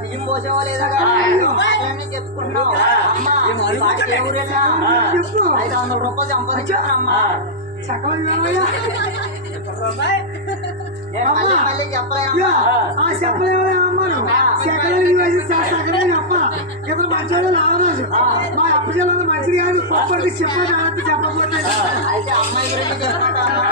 బియ్యం పోసేవా లేదా చెప్పుకుంటున్నావు అమ్మా 500 రూపాయలు సంపాదించానమ్మా మళ్ళీ చెప్పలేనమ్మా మంచిది కాదు పప్పటి చెప్పకపోతే అయితే అమ్మాయి గురించి చెప్పమంటామ్మా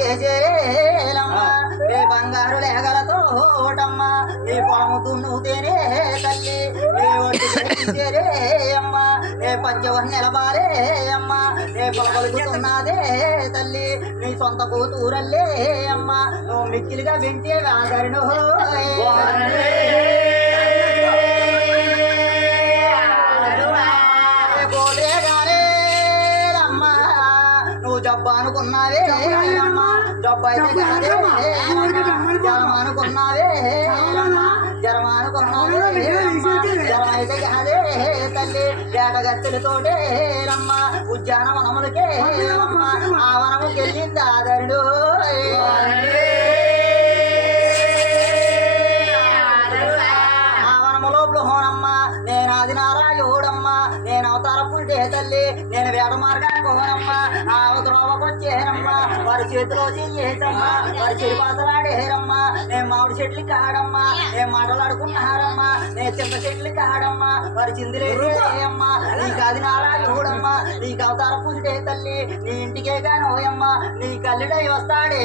చేసేలమ్మా నీ బంగారు లేగలతో ఓటమ్మా నీ పొలము దున్నుతేనే తల్లి నీ ఒడ్డు చేరే అమ్మా నీ పంచవర్ నిలబారే అమ్మా నీ పొలగలుగుతున్నదే తల్లి నీ సొంత కూతురల్లే అమ్మా నువ్వు మిక్కిలిగా వింటే ఆదరణు పోతే గానే అమ్మా నువ్వు జబ్బు అనుకున్నావే అమ్మా జబ్బు అయితే కాదే జరం అనుకున్నావే జరం అనుకున్నావే జరం అయితే కాదే తల్లి ఏటగత్తులతోటే రమ్మ ఉద్యానవనములకే అమ్మ ఆ వనముకి వెళ్ళింది ఆదరుడు ఆ వనములో బృహోనమ్మ నేను ఆది నారాయణుడమ్మా నేను అవతార పుట్టే తల్లి నేను వేట మార్గానికి పోనమ్మా ఆ అవతరోవకొచ్చేరమ్మా వారి చేతిలో చెయ్యేసమ్మా వారి చెరిపాతలాడేరమ్మా నేను మామిడి చెట్లు కాడమ్మా నేను మాటలాడుకున్నారమ్మా నేను చింత చెట్లు కాడమ్మా వారి చిందులేసేయమ్మా నీకు అది నారాయణుడమ్మా నీకు అవతార పుట్టే తల్లి నీ ఇంటికే కాని ఓయమ్మా నీ కల్లుడై వస్తాడే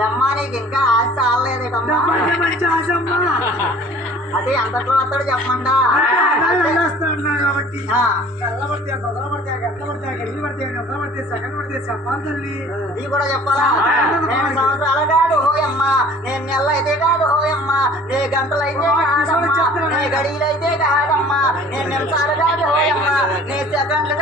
అమ్మా నీకు ఇంకా ఆశ చాలేదేటమ్మా అదే అంతట్లో వస్తాడు చెప్పమంటా నీ కూడా చెప్పాలా నేను సంవత్సరాలు కాదు హోయమ్మా నేను నెలలు అయితే కాదు హోయమ్మా నే గంటలు అయితే కాదమ్మా నే గడియలు అయితే కాదమ్మా నేను నిమిషాలు కాదు హోయమ్మా నే సెకండ్లు